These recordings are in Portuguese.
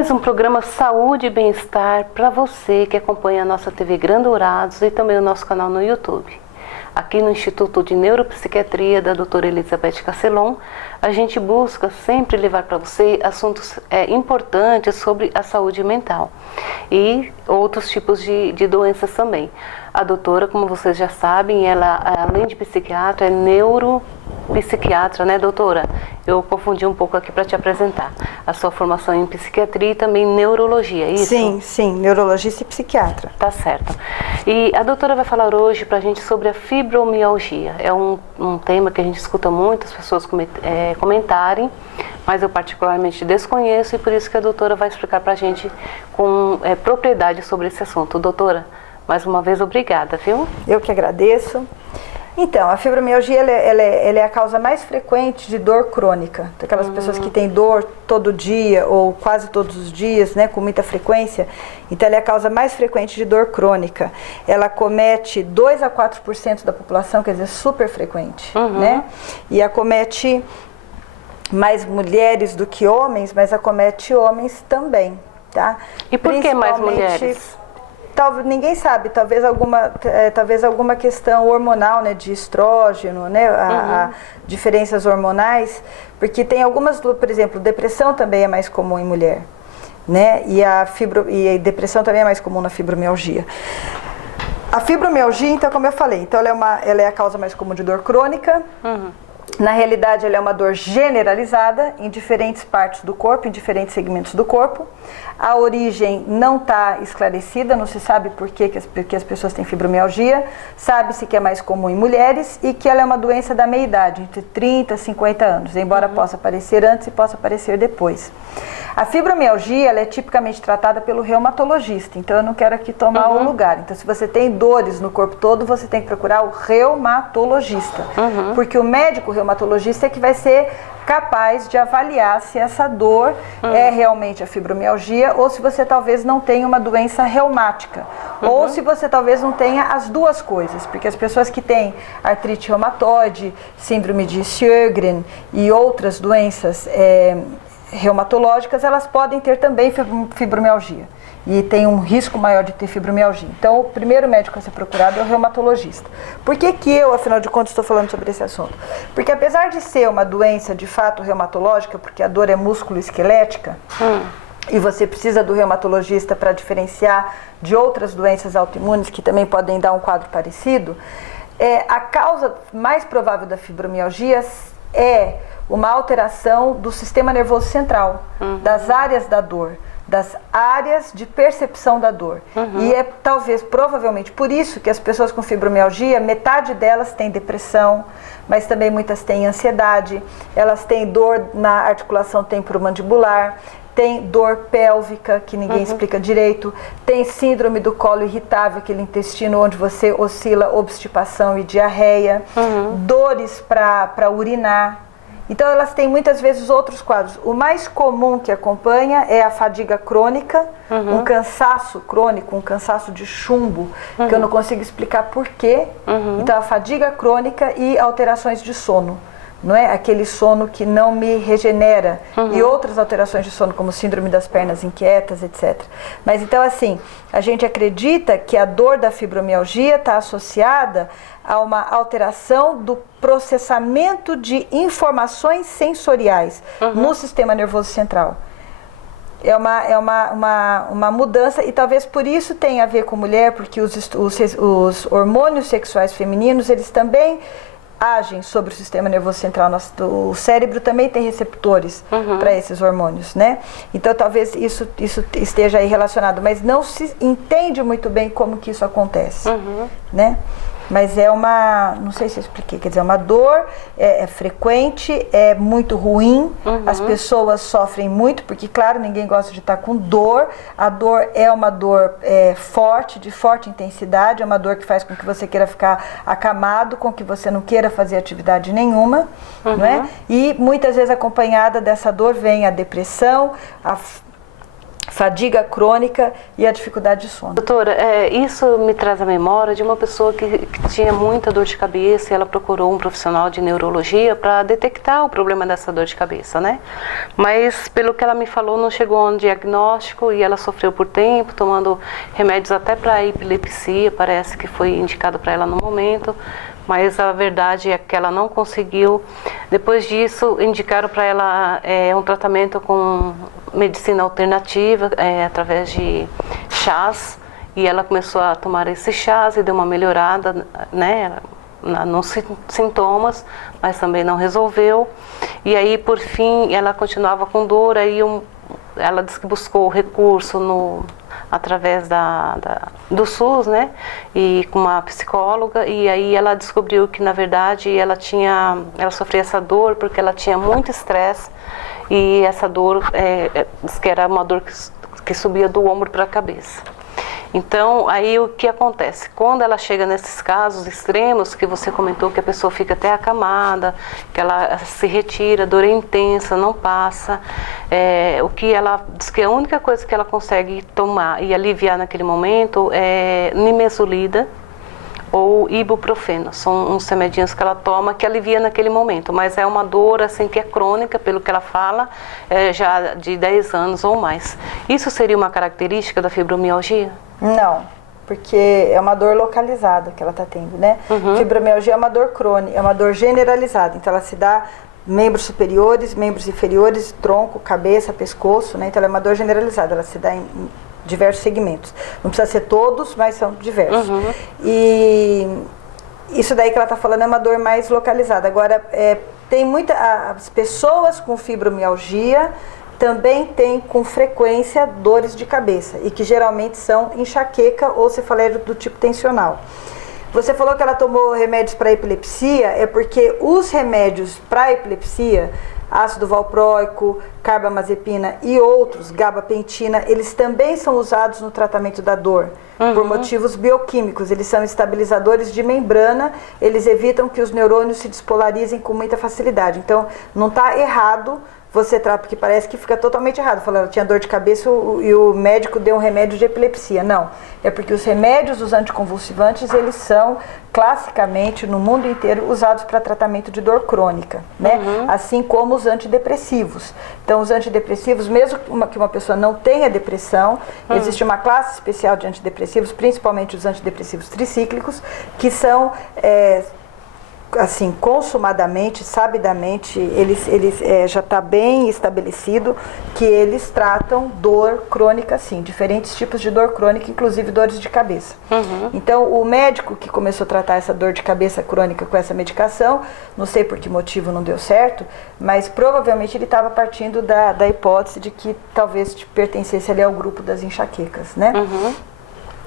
Mais um programa Saúde e Bem-Estar para você que acompanha a nossa TV Grandourados e também o nosso canal no YouTube. Aqui no Instituto de Neuropsiquiatria da doutora Elizabeth Casselon, a gente busca sempre levar para você assuntos importantes sobre a saúde mental e outros tipos de doenças também. A doutora, como vocês já sabem, ela além de psiquiatra, é neuropsiquiatra, né, doutora? Eu confundi um pouco aqui para te apresentar. A sua formação em psiquiatria e também neurologia, é isso? Sim, neurologista e psiquiatra. Tá certo. E a doutora vai falar hoje para a gente sobre a fibromialgia. É um tema que a gente escuta muitas pessoas comentarem, mas eu particularmente desconheço e por isso que a doutora vai explicar para a gente com propriedade sobre esse assunto. Doutora, mais uma vez, obrigada, viu? Eu que agradeço. Então, a fibromialgia ela é a causa mais frequente de dor crônica. Aquelas pessoas que têm dor todo dia ou quase todos os dias, né, com muita frequência. Então, ela é a causa mais frequente de dor crônica. Ela acomete 2 a 4% da população, quer dizer, super frequente, né? E acomete mais mulheres do que homens, mas acomete homens também, tá? E por que mais mulheres? Ninguém sabe, talvez alguma questão hormonal, né, de estrógeno, né, diferenças hormonais, porque tem algumas, por exemplo, depressão também é mais comum em mulher, né, e a depressão também é mais comum na fibromialgia. A fibromialgia, então, como eu falei, então ela é a causa mais comum de dor crônica. Na realidade, ela é uma dor generalizada em diferentes partes do corpo, em diferentes segmentos do corpo. A origem não está esclarecida, não se sabe por que as pessoas têm fibromialgia. Sabe-se que é mais comum em mulheres e que ela é uma doença da meia-idade, entre 30 e 50 anos, embora possa aparecer antes e possa aparecer depois. A fibromialgia ela é tipicamente tratada pelo reumatologista, então eu não quero aqui tomar o lugar. Então, se você tem dores no corpo todo, você tem que procurar o reumatologista, porque o médico reumatologista é que vai ser capaz de avaliar se essa dor é realmente a fibromialgia ou se você talvez não tenha uma doença reumática, ou se você talvez não tenha as duas coisas, porque as pessoas que têm artrite reumatoide, síndrome de Sjögren e outras doenças reumatológicas, elas podem ter também fibromialgia e tem um risco maior de ter fibromialgia. Então, o primeiro médico a ser procurado é o reumatologista. Por que eu, afinal de contas, estou falando sobre esse assunto? Porque apesar de ser uma doença de fato reumatológica, porque a dor é músculo-esquelética, e você precisa do reumatologista para diferenciar de outras doenças autoimunes que também podem dar um quadro parecido, a causa mais provável da fibromialgia é uma alteração do sistema nervoso central, das áreas da dor, das áreas de percepção da dor. E é provavelmente por isso que as pessoas com fibromialgia, metade delas tem depressão, mas também muitas têm ansiedade, elas têm dor na articulação temporomandibular, tem dor pélvica, que ninguém explica direito, tem síndrome do colo irritável, aquele intestino onde você oscila obstipação e diarreia, dores para urinar. Então, elas têm muitas vezes outros quadros. O mais comum que acompanha é a fadiga crônica, um cansaço crônico, um cansaço de chumbo, que eu não consigo explicar por quê. Então, a fadiga crônica e alterações de sono. Não é aquele sono que não me regenera e outras alterações de sono, como síndrome das pernas inquietas, etc. Mas então, assim, a gente acredita que a dor da fibromialgia está associada a uma alteração do processamento de informações sensoriais no sistema nervoso central. É uma mudança e talvez por isso tenha a ver com mulher, porque os hormônios sexuais femininos, eles também agem sobre o sistema nervoso central. O cérebro também tem receptores para esses hormônios, né? Então talvez isso esteja aí relacionado, mas não se entende muito bem como que isso acontece, né? Mas não sei se eu expliquei, quer dizer, uma dor é frequente, é muito ruim, as pessoas sofrem muito, porque, claro, ninguém gosta de estar com dor, a dor é uma dor forte, de forte intensidade, é uma dor que faz com que você queira ficar acamado, com que você não queira fazer atividade nenhuma, não é? E muitas vezes acompanhada dessa dor vem a depressão, fadiga crônica e a dificuldade de sono. Doutora, isso me traz a memória de uma pessoa que tinha muita dor de cabeça e ela procurou um profissional de neurologia para detectar o problema dessa dor de cabeça, né? Mas pelo que ela me falou, não chegou a um diagnóstico e ela sofreu por tempo, tomando remédios até para epilepsia, parece que foi indicado para ela no momento. Mas a verdade é que ela não conseguiu. Depois disso, indicaram para ela um tratamento com medicina alternativa, através de chás, e ela começou a tomar esses chás e deu uma melhorada, né, nos sintomas, mas também não resolveu. E aí, por fim, ela continuava com dor, aí ela disse que buscou recurso através do SUS, né, e com uma psicóloga, e aí ela descobriu que, na verdade, ela sofria essa dor porque ela tinha muito estresse, e essa dor, diz que era uma dor que subia do ombro para a cabeça. Então, aí o que acontece? Quando ela chega nesses casos extremos, que você comentou que a pessoa fica até acamada, que ela se retira, a dor é intensa, não passa, o que ela diz que a única coisa que ela consegue tomar e aliviar naquele momento é nimesulida ou ibuprofeno. São uns remedinhos que ela toma que alivia naquele momento, mas é uma dor assim que é crônica, pelo que ela fala, já de 10 anos ou mais. Isso seria uma característica da fibromialgia? Não, porque é uma dor localizada que ela está tendo, né? Fibromialgia é uma dor crônica, é uma dor generalizada, então ela se dá membros superiores, membros inferiores, tronco, cabeça, pescoço, né? Então ela é uma dor generalizada, ela se dá em diversos segmentos. Não precisa ser todos, mas são diversos. E isso daí que ela está falando é uma dor mais localizada. Agora, tem as pessoas com fibromialgia também têm com frequência dores de cabeça, e que geralmente são enxaqueca ou cefaleia do tipo tensional. Você falou que ela tomou remédios para epilepsia, é porque os remédios para epilepsia, ácido valproico, carbamazepina e outros, gabapentina, eles também são usados no tratamento da dor, por motivos bioquímicos. Eles são estabilizadores de membrana, eles evitam que os neurônios se despolarizem com muita facilidade. Então, não está errado você trata, porque parece que fica totalmente errado. Falando, ela tinha dor de cabeça e o médico deu um remédio de epilepsia. Não, é porque os remédios, os anticonvulsivantes, eles são classicamente no mundo inteiro usados para tratamento de dor crônica, né? Assim como os antidepressivos. Então, os antidepressivos, mesmo que uma pessoa não tenha depressão, existe uma classe especial de antidepressivos, principalmente os antidepressivos tricíclicos, que são assim, consumadamente, sabidamente, já está bem estabelecido que eles tratam dor crônica, sim, diferentes tipos de dor crônica, inclusive dores de cabeça. Então, o médico que começou a tratar essa dor de cabeça crônica com essa medicação, não sei por que motivo não deu certo, mas provavelmente ele estava partindo da hipótese de que talvez pertencesse ali ao grupo das enxaquecas, né?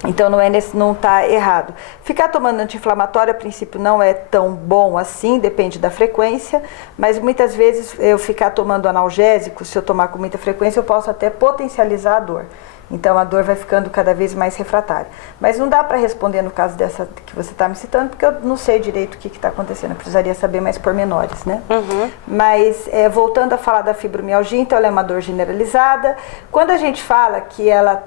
Então não está errado. Ficar tomando anti-inflamatório a princípio não é tão bom assim, depende da frequência, mas muitas vezes eu ficar tomando analgésico, se eu tomar com muita frequência, eu posso até potencializar a dor. Então a dor vai ficando cada vez mais refratária. Mas não dá para responder no caso dessa que você está me citando, porque eu não sei direito o que está acontecendo, eu precisaria saber mais pormenores, né? Mas voltando a falar da fibromialgia, então ela é uma dor generalizada. Quando a gente fala que ela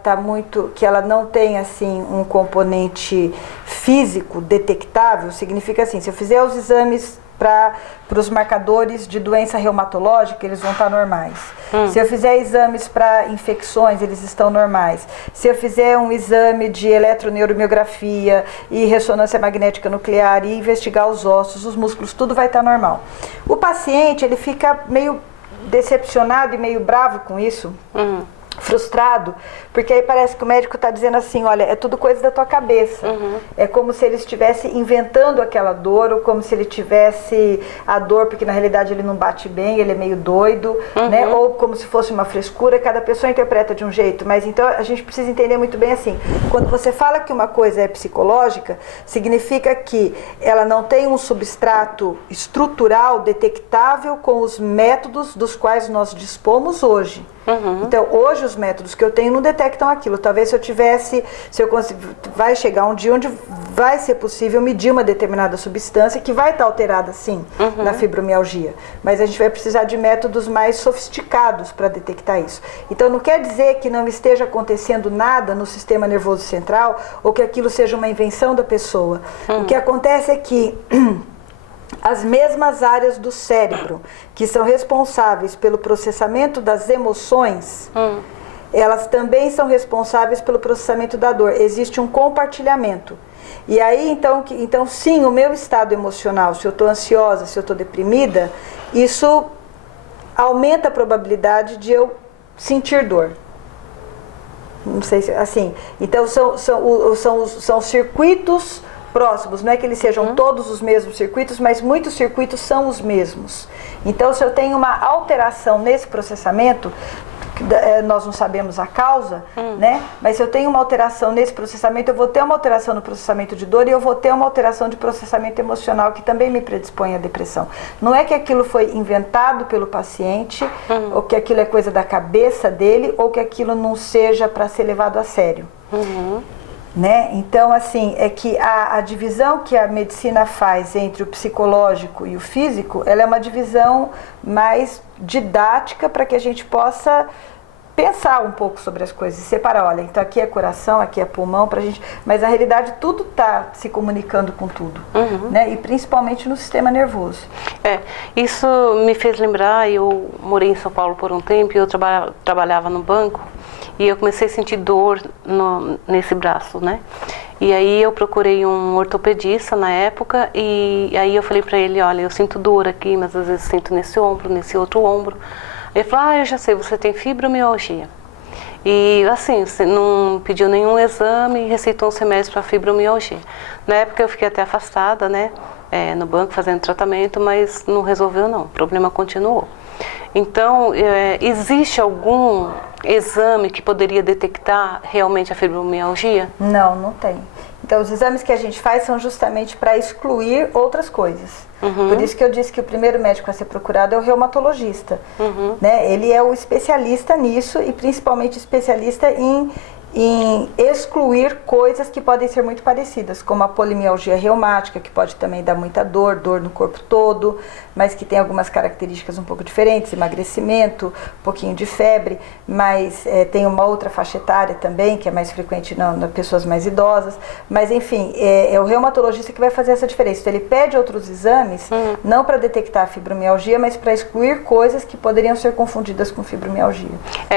que ela não tem assim um componente físico detectável, significa assim, se eu fizer os exames para os marcadores de doença reumatológica, eles vão estar normais. Se eu fizer exames para infecções, eles estão normais. Se eu fizer um exame de eletroneuromiografia e ressonância magnética nuclear e investigar os ossos, os músculos, tudo vai estar normal. O paciente, ele fica meio decepcionado e meio bravo com isso, frustrado, porque aí parece que o médico está dizendo assim, olha, é tudo coisa da tua cabeça. É como se ele estivesse inventando aquela dor, ou como se ele tivesse a dor, porque na realidade ele não bate bem, ele é meio doido, né? Ou como se fosse uma frescura, cada pessoa interpreta de um jeito, mas então a gente precisa entender muito bem assim, quando você fala que uma coisa é psicológica, significa que ela não tem um substrato estrutural detectável com os métodos dos quais nós dispomos hoje. Então, hoje os métodos que eu tenho não detectam aquilo. Talvez se eu tivesse, vai chegar um dia onde vai ser possível medir uma determinada substância que vai estar alterada, sim, na fibromialgia. Mas a gente vai precisar de métodos mais sofisticados para detectar isso. Então, não quer dizer que não esteja acontecendo nada no sistema nervoso central ou que aquilo seja uma invenção da pessoa. O que acontece é que as mesmas áreas do cérebro que são responsáveis pelo processamento das emoções, elas também são responsáveis pelo processamento da dor. Existe um compartilhamento. E aí, então sim, o meu estado emocional, se eu estou ansiosa, se eu estou deprimida, isso aumenta a probabilidade de eu sentir dor. Não sei se assim. Então são circuitos próximos, não é que eles sejam todos os mesmos circuitos, mas muitos circuitos são os mesmos. Então, se eu tenho uma alteração nesse processamento, nós não sabemos a causa, né? Mas se eu tenho uma alteração nesse processamento, eu vou ter uma alteração no processamento de dor e eu vou ter uma alteração de processamento emocional que também me predispõe à depressão. Não é que aquilo foi inventado pelo paciente, ou que aquilo é coisa da cabeça dele, ou que aquilo não seja para ser levado a sério. Né? Então, assim, é que a divisão que a medicina faz entre o psicológico e o físico, ela é uma divisão mais didática para que a gente possa pensar um pouco sobre as coisas e separar, olha, então aqui é coração, aqui é pulmão, pra gente, mas na realidade tudo está se comunicando com tudo, né? E principalmente no sistema nervoso. Isso me fez lembrar, eu morei em São Paulo por um tempo e eu trabalhava no banco. E eu comecei a sentir dor nesse braço, né? E aí eu procurei um ortopedista na época e aí eu falei pra ele, olha, eu sinto dor aqui, mas às vezes sinto nesse ombro, nesse outro ombro. Ele falou, eu já sei, você tem fibromialgia. E assim, você não pediu nenhum exame e receitou uns remédios para fibromialgia. Na época eu fiquei até afastada, né? No banco fazendo tratamento, mas não resolveu não, o problema continuou. Então, existe algum exame que poderia detectar realmente a fibromialgia? Não, não tem. Então, os exames que a gente faz são justamente para excluir outras coisas. Por isso que eu disse que o primeiro médico a ser procurado é o reumatologista. Né? Ele é o especialista nisso e principalmente especialista em excluir coisas que podem ser muito parecidas, como a polimialgia reumática, que pode também dar muita dor no corpo todo, mas que tem algumas características um pouco diferentes, emagrecimento, um pouquinho de febre, mas tem uma outra faixa etária também, que é mais frequente nas pessoas mais idosas, mas enfim, é o reumatologista que vai fazer essa diferença. Então ele pede outros exames, não para detectar a fibromialgia, mas para excluir coisas que poderiam ser confundidas com fibromialgia.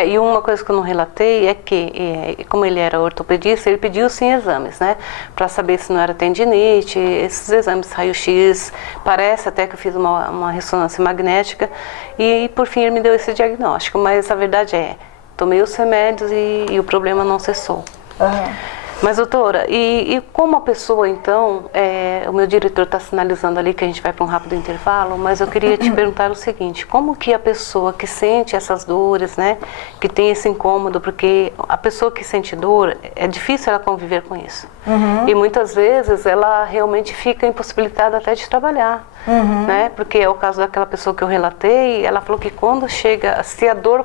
E uma coisa que eu não relatei é que como ele era ortopedista, ele pediu sim exames, né? Para saber se não era tendinite, esses exames raio-x, parece até que eu fiz uma ressonância magnética e por fim ele me deu esse diagnóstico, mas a verdade tomei os remédios e o problema não cessou. Mas doutora, e como a pessoa então, o meu diretor está sinalizando ali que a gente vai para um rápido intervalo, mas eu queria te perguntar o seguinte, como que a pessoa que sente essas dores, né, que tem esse incômodo, porque a pessoa que sente dor, é difícil ela conviver com isso. E muitas vezes ela realmente fica impossibilitada até de trabalhar, né, porque é o caso daquela pessoa que eu relatei, ela falou que quando chega, se a dor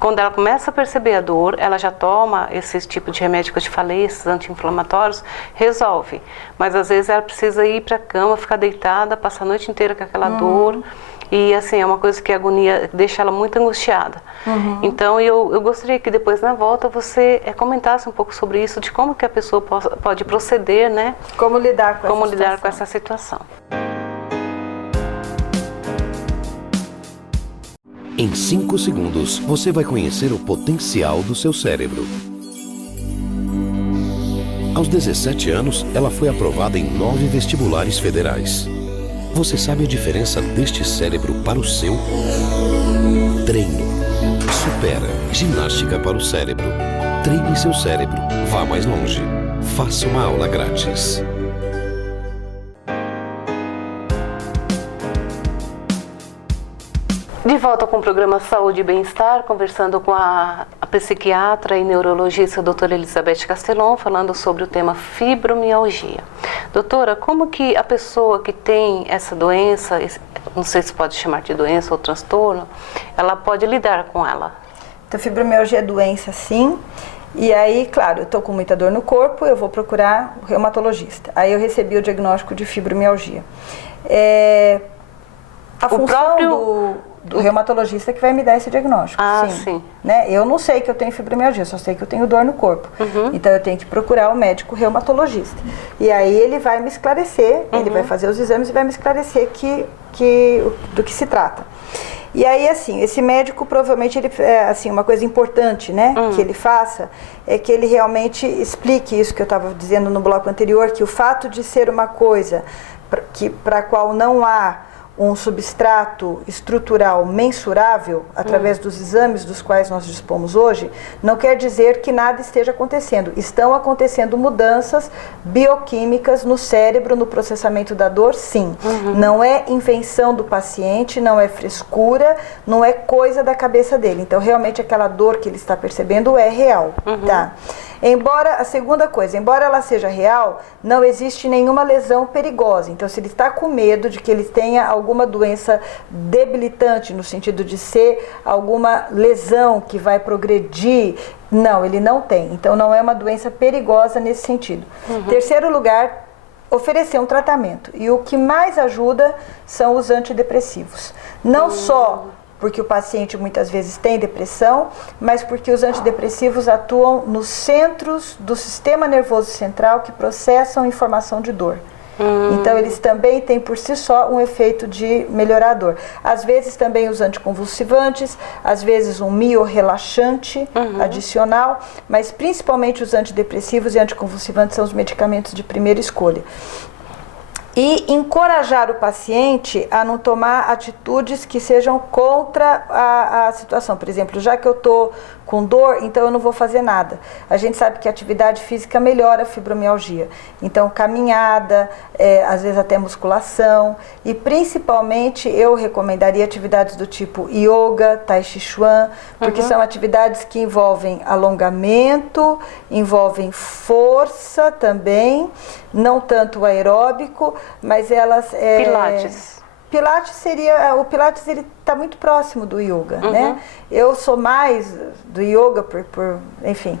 quando ela começa a perceber a dor, ela já toma esse tipo de remédio que eu te falei, esses anti-inflamatórios, resolve. Mas às vezes ela precisa ir para a cama, ficar deitada, passar a noite inteira com aquela dor. E assim, é uma coisa que a agonia deixa ela muito angustiada. Então eu gostaria que depois na volta você comentasse um pouco sobre isso, de como que a pessoa pode proceder, né? Como lidar com essa situação. Em 5 segundos, você vai conhecer o potencial do seu cérebro. Aos 17 anos, ela foi aprovada em 9 vestibulares federais. Você sabe a diferença deste cérebro para o seu? Treino. Supera. Ginástica para o cérebro. Treine seu cérebro. Vá mais longe. Faça uma aula grátis. De volta com o programa Saúde e Bem-Estar, conversando com a psiquiatra e neurologista a doutora Elizabeth Castelon, falando sobre o tema fibromialgia. Doutora, como que a pessoa que tem essa doença, não sei se pode chamar de doença ou transtorno, ela pode lidar com ela? Então, fibromialgia é doença, sim. E aí, claro, eu estou com muita dor no corpo, eu vou procurar o reumatologista. Aí eu recebi o diagnóstico de fibromialgia. A função do reumatologista que vai me dar esse diagnóstico. Sim. Né? Eu não sei que eu tenho fibromialgia, só sei que eu tenho dor no corpo. Então eu tenho que procurar o médico reumatologista. E aí ele vai me esclarecer, ele vai fazer os exames e vai me esclarecer do que se trata. E aí, assim, esse médico provavelmente, assim, uma coisa importante, né, que ele faça, é que ele realmente explique isso que eu estava dizendo no bloco anterior, que o fato de ser uma coisa para a qual não há um substrato estrutural mensurável, através dos exames dos quais nós dispomos hoje, não quer dizer que nada esteja acontecendo. Estão acontecendo mudanças bioquímicas no cérebro, no processamento da dor, sim. Não é invenção do paciente, não é frescura, não é coisa da cabeça dele. Então, realmente, aquela dor que ele está percebendo é real, tá? Embora, a segunda coisa, embora ela seja real, não existe nenhuma lesão perigosa. Então, se ele está com medo de que ele tenha alguma doença debilitante, no sentido de ser alguma lesão que vai progredir, não, ele não tem. Então, não é uma doença perigosa nesse sentido. Terceiro lugar, oferecer um tratamento. E o que mais ajuda são os antidepressivos. Não só porque o paciente muitas vezes tem depressão, mas porque os antidepressivos atuam nos centros do sistema nervoso central que processam informação de dor. Então, eles também têm por si só um efeito de melhorar a dor. Às vezes também os anticonvulsivantes, às vezes um miorrelaxante adicional, mas principalmente os antidepressivos e anticonvulsivantes são os medicamentos de primeira escolha. E encorajar o paciente a não tomar atitudes que sejam contra a situação. Por exemplo, já que eu estou com dor, então eu não vou fazer nada. A gente sabe que a atividade física melhora a fibromialgia. Então, caminhada, às vezes até musculação. E principalmente eu recomendaria atividades do tipo yoga, tai chi chuan, porque são atividades que envolvem alongamento, envolvem força também, não tanto o aeróbico, mas elas... Pilates. O Pilates ele está muito próximo do yoga, né? Eu sou mais do yoga enfim,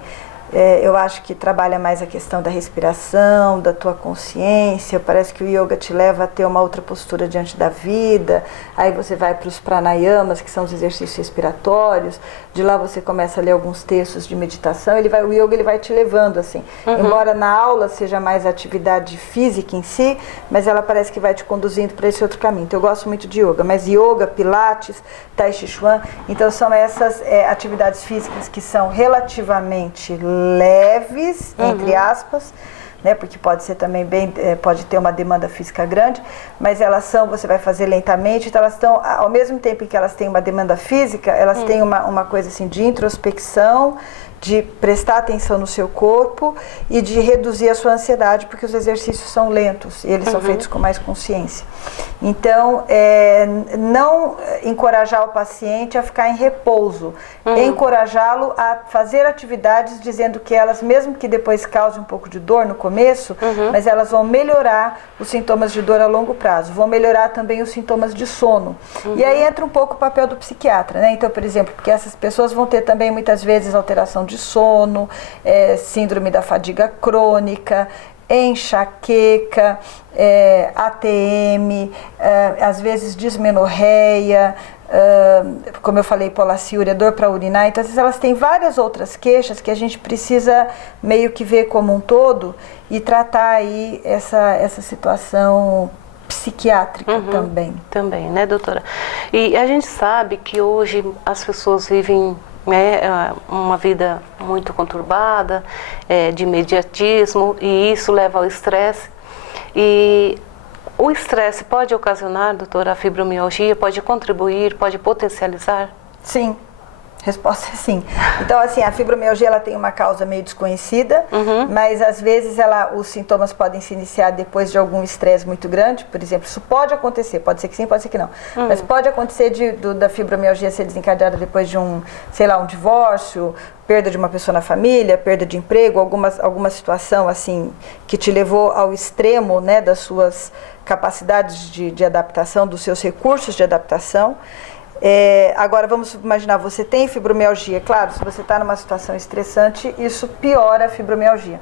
eu acho que trabalha mais a questão da respiração, da tua consciência. Parece que o yoga te leva a ter uma outra postura diante da vida. Aí você vai para os pranayamas, que são os exercícios respiratórios. De lá você começa a ler alguns textos de meditação. O yoga ele vai te levando assim. Embora na aula seja mais a atividade física em si, mas ela parece que vai te conduzindo para esse outro caminho. Então eu gosto muito de yoga, mas yoga, pilates, tai chi chuan, então são essas atividades físicas que são relativamente leves, entre aspas, né, porque pode ser também pode ter uma demanda física grande, mas você vai fazer lentamente, então elas estão, ao mesmo tempo em que elas têm uma demanda física, elas têm uma coisa assim de introspecção, de prestar atenção no seu corpo e de reduzir a sua ansiedade, porque os exercícios são lentos e eles são feitos com mais consciência. Então, não encorajar o paciente a ficar em repouso, encorajá-lo a fazer atividades dizendo que elas, mesmo que depois causem um pouco de dor no começo, mas elas vão melhorar os sintomas de dor a longo prazo, vão melhorar também os sintomas de sono. E aí entra um pouco o papel do psiquiatra, né? Então, por exemplo, porque essas pessoas vão ter também muitas vezes alteração de sono, síndrome da fadiga crônica, enxaqueca, ATM, às vezes dismenorreia, como eu falei, polaciúria, dor para urinar. Então, às vezes elas têm várias outras queixas que a gente precisa meio que ver como um todo e tratar aí essa situação psiquiátrica também. Também, né, doutora? E a gente sabe que hoje as pessoas vivem uma vida muito conturbada, de imediatismo, e isso leva ao estresse. E o estresse pode ocasionar, doutora, a fibromialgia? Pode contribuir, pode potencializar? Sim. Resposta é sim. Então, assim, a fibromialgia ela tem uma causa meio desconhecida, mas às vezes os sintomas podem se iniciar depois de algum estresse muito grande. Por exemplo, isso pode acontecer, pode ser que sim, pode ser que não. Mas pode acontecer da fibromialgia ser desencadeada depois de um divórcio, perda de uma pessoa na família, perda de emprego, alguma situação assim que te levou ao extremo, né, das suas capacidades de adaptação, dos seus recursos de adaptação. Agora, vamos imaginar, você tem fibromialgia. Claro, se você está numa situação estressante, isso piora a fibromialgia.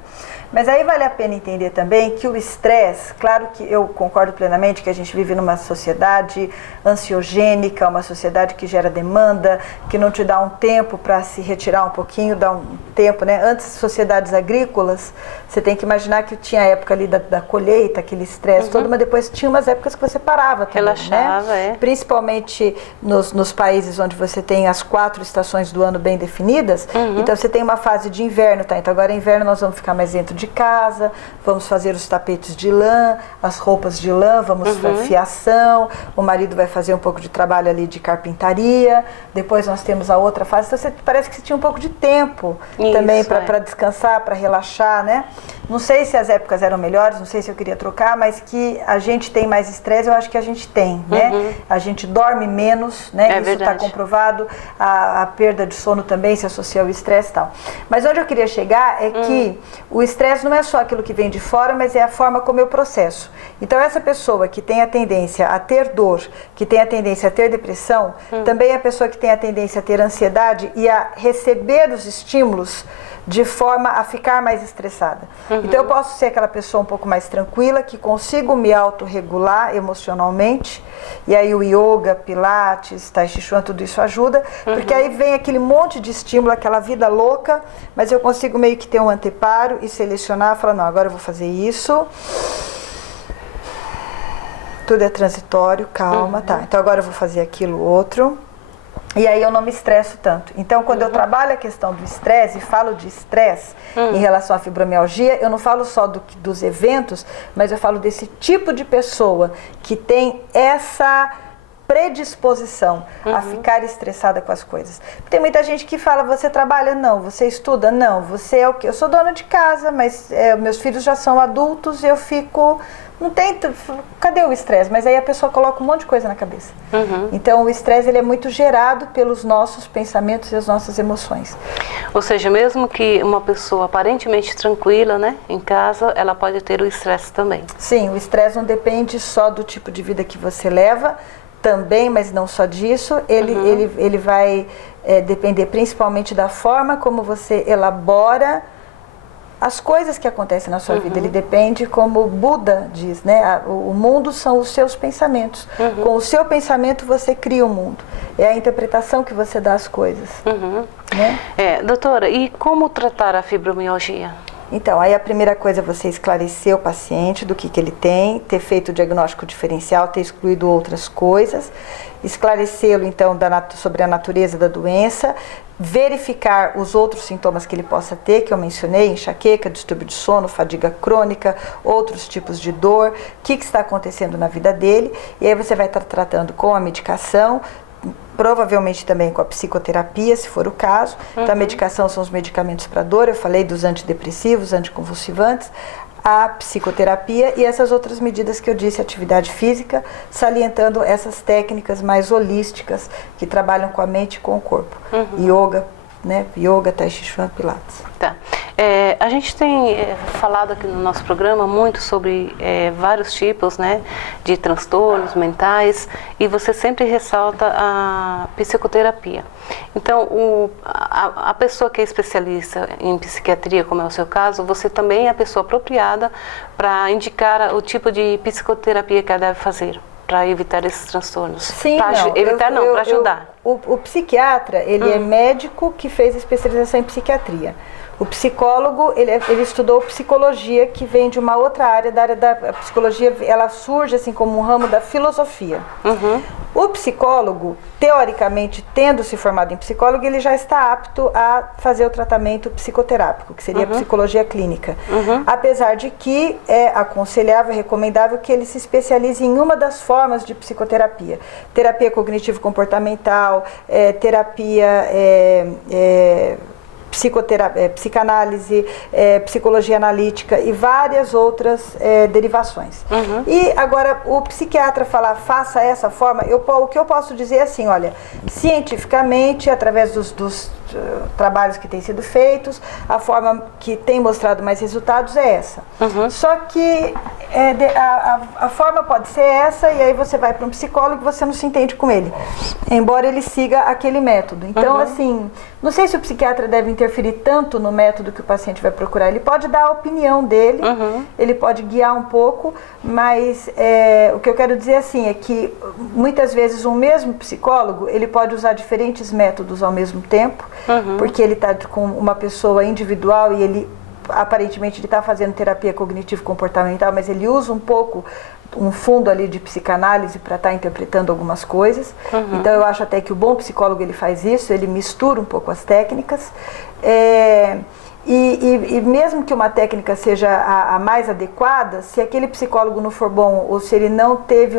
Mas aí vale a pena entender também que o estresse, claro que eu concordo plenamente que a gente vive numa sociedade ansiogênica, uma sociedade que gera demanda, que não te dá um tempo para se retirar um pouquinho, dá um tempo, né? Antes, sociedades agrícolas, você tem que imaginar que tinha a época ali da colheita, aquele estresse todo, mas depois tinha umas épocas que você parava também, relaxava, né? Principalmente nos países onde você tem as 4 estações do ano bem definidas, então você tem uma fase de inverno, tá? Então agora inverno nós vamos ficar mais dentro de casa, vamos fazer os tapetes de lã, as roupas de lã, vamos fiação, o marido vai fazer um pouco de trabalho ali de carpintaria, depois nós temos a outra fase, então parece que você tinha um pouco de tempo também para descansar, para relaxar, né? Não sei se as épocas eram melhores, não sei se eu queria trocar, mas que a gente tem mais estresse, eu acho que a gente tem, né? A gente dorme menos, né? Isso está comprovado, a perda de sono também se associa ao estresse e tal. Mas onde eu queria chegar é que o estresse não é só aquilo que vem de fora, mas é a forma como eu processo. Então essa pessoa que tem a tendência a ter dor, que tem a tendência a ter depressão, também é a pessoa que tem a tendência a ter ansiedade e a receber os estímulos de forma a ficar mais estressada. Então eu posso ser aquela pessoa um pouco mais tranquila, que consigo me autorregular emocionalmente, e aí o yoga, pilates, tai chi chuan, tudo isso ajuda, porque aí vem aquele monte de estímulo, aquela vida louca, mas eu consigo meio que ter um anteparo e selecionar, falar, não, agora eu vou fazer isso, tudo é transitório, calma, tá, então agora eu vou fazer aquilo outro. E aí eu não me estresso tanto. Então, quando eu trabalho a questão do estresse e falo de estresse em relação à fibromialgia, eu não falo só dos eventos, mas eu falo desse tipo de pessoa que tem essa predisposição a ficar estressada com as coisas. Tem muita gente que fala, você trabalha? Não. Você estuda? Não. Você é o quê? Eu sou dona de casa, mas meus filhos já são adultos e eu fico... Não tem... Cadê o estresse? Mas aí a pessoa coloca um monte de coisa na cabeça. Então, o estresse ele é muito gerado pelos nossos pensamentos e as nossas emoções. Ou seja, mesmo que uma pessoa aparentemente tranquila, né, em casa, ela pode ter o estresse também. Sim, o estresse não depende só do tipo de vida que você leva, também, mas não só disso. Ele vai depender principalmente da forma como você elabora as coisas que acontecem na sua vida. Ele depende, como Buda diz, né? O mundo são os seus pensamentos. Com o seu pensamento você cria o mundo. É a interpretação que você dá às coisas. Né? Doutora, e como tratar a fibromialgia? Então, aí a primeira coisa é você esclarecer o paciente do que ele tem, ter feito o diagnóstico diferencial, ter excluído outras coisas, esclarecê-lo, então, sobre a natureza da doença, verificar os outros sintomas que ele possa ter, que eu mencionei, enxaqueca, distúrbio de sono, fadiga crônica, outros tipos de dor, o que está acontecendo na vida dele, e aí você vai estar tratando com a medicação, provavelmente também com a psicoterapia, se for o caso. Então, a medicação são os medicamentos para dor, eu falei dos antidepressivos, anticonvulsivantes, a psicoterapia e essas outras medidas que eu disse, atividade física, salientando essas técnicas mais holísticas que trabalham com a mente e com o corpo. Yoga, né? Yoga, tai chi chuan, pilates. Tá. A gente tem falado aqui no nosso programa muito sobre vários tipos, né, de transtornos mentais, e você sempre ressalta a psicoterapia. Então, a pessoa que é especialista em psiquiatria, como é o seu caso, você também é a pessoa apropriada para indicar o tipo de psicoterapia que ela deve fazer para evitar esses transtornos. Sim, para ajudar. O psiquiatra, ele é médico que fez especialização em psiquiatria. O psicólogo, ele estudou psicologia, que vem de uma outra área, da área da psicologia, ela surge assim como um ramo da filosofia. O psicólogo, teoricamente, tendo se formado em psicólogo, ele já está apto a fazer o tratamento psicoterápico, que seria a psicologia clínica. Apesar de que é aconselhável, recomendável que ele se especialize em uma das formas de psicoterapia. Terapia cognitivo-comportamental, terapia... psicanálise, psicologia analítica e várias outras derivações. E agora, o psiquiatra falar, faça essa forma, o que eu posso dizer é assim, olha, cientificamente, através dos trabalhos que têm sido feitos, a forma que tem mostrado mais resultados é essa. Só que a forma pode ser essa, e aí você vai para um psicólogo e você não se entende com ele, embora ele siga aquele método. Então, assim, não sei se o psiquiatra deve interferir tanto no método que o paciente vai procurar. Ele pode dar a opinião dele, ele pode guiar um pouco, mas o que eu quero dizer assim é que muitas vezes um mesmo psicólogo, ele pode usar diferentes métodos ao mesmo tempo, porque ele está com uma pessoa individual e ele aparentemente ele está fazendo terapia cognitivo-comportamental, mas ele usa um pouco um fundo ali de psicanálise para estar interpretando algumas coisas. Então eu acho até que o bom psicólogo ele faz isso, ele mistura um pouco as técnicas. E mesmo que uma técnica seja a mais adequada, se aquele psicólogo não for bom, ou se ele não teve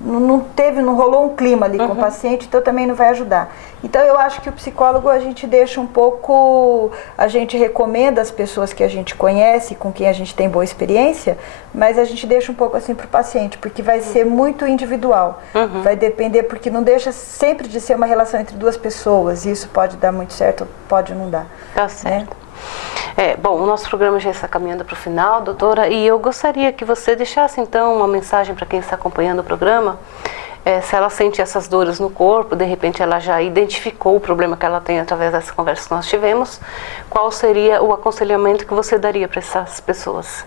não rolou um clima ali com o paciente, então também não vai ajudar. Então eu acho que o psicólogo a gente deixa um pouco, a gente recomenda as pessoas que a gente conhece, com quem a gente tem boa experiência, mas a gente deixa um pouco assim para o paciente, porque vai ser muito individual, vai depender, porque não deixa sempre de ser uma relação entre duas pessoas, e isso pode dar muito certo, pode não dar. Tá certo. Bom, o nosso programa já está caminhando para o final, doutora, e eu gostaria que você deixasse então uma mensagem para quem está acompanhando o programa, se ela sente essas dores no corpo, de repente ela já identificou o problema que ela tem através dessa conversa que nós tivemos, qual seria o aconselhamento que você daria para essas pessoas?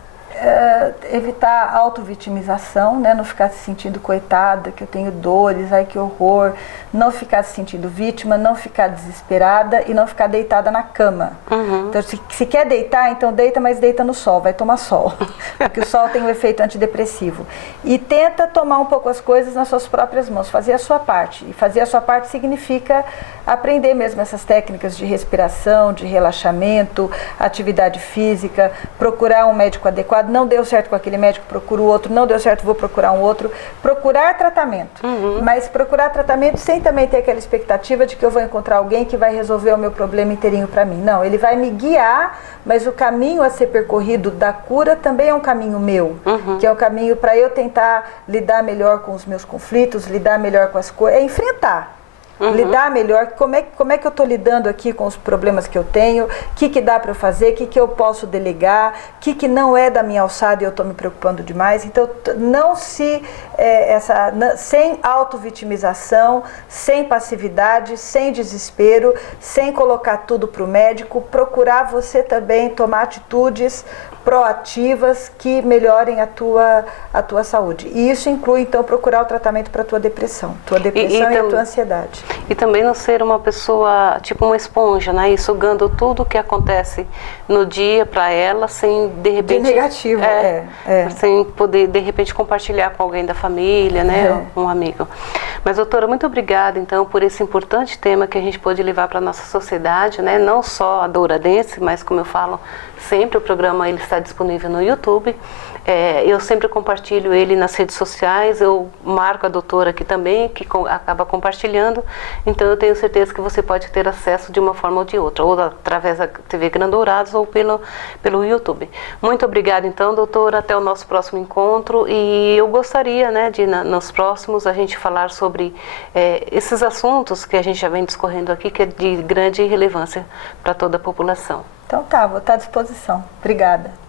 Evitar a autovitimização, né? Não ficar se sentindo coitada, que eu tenho dores, ai que horror, não ficar se sentindo vítima, não ficar desesperada e não ficar deitada na cama. Então, se quer deitar, então deita, mas deita no sol, vai tomar sol, porque o sol tem um efeito antidepressivo. E tenta tomar um pouco as coisas nas suas próprias mãos, fazer a sua parte. E fazer a sua parte significa aprender mesmo essas técnicas de respiração, de relaxamento, atividade física, procurar um médico adequado. Não deu certo com aquele médico, procura o outro, não deu certo, vou procurar um outro. Procurar tratamento, mas procurar tratamento sem também ter aquela expectativa de que eu vou encontrar alguém que vai resolver o meu problema inteirinho para mim. Não, ele vai me guiar, mas o caminho a ser percorrido da cura também é um caminho meu, que é um caminho para eu tentar lidar melhor com os meus conflitos, lidar melhor com as coisas, enfrentar. Lidar melhor, como é que eu estou lidando aqui com os problemas que eu tenho, o que dá para eu fazer, o que eu posso delegar, o que não é da minha alçada e eu estou me preocupando demais. Então, sem autovitimização, sem passividade, sem desespero, sem colocar tudo para o médico, procurar você também tomar atitudes proativas que melhorem a tua saúde. E isso inclui, então, procurar o tratamento para a tua depressão e a tua ansiedade. E também não ser uma pessoa, tipo uma esponja, né? E sugando tudo o que acontece no dia para ela, sem, de repente... De negativo, sem poder, de repente, compartilhar com alguém da família, né? Ou um amigo. Mas, doutora, muito obrigada, então, por esse importante tema que a gente pôde levar para a nossa sociedade, né? Não só a Douranense, mas, como eu falo sempre, o programa ele está disponível no YouTube. Eu sempre compartilho ele nas redes sociais, eu marco a doutora aqui também, que acaba compartilhando, então eu tenho certeza que você pode ter acesso de uma forma ou de outra, ou através da TV Grandourados ou pelo YouTube. Muito obrigada então, doutora, até o nosso próximo encontro, e eu gostaria, né, de nos próximos a gente falar sobre esses assuntos que a gente já vem discorrendo aqui, que é de grande relevância para toda a população. Então tá, vou estar à disposição. Obrigada.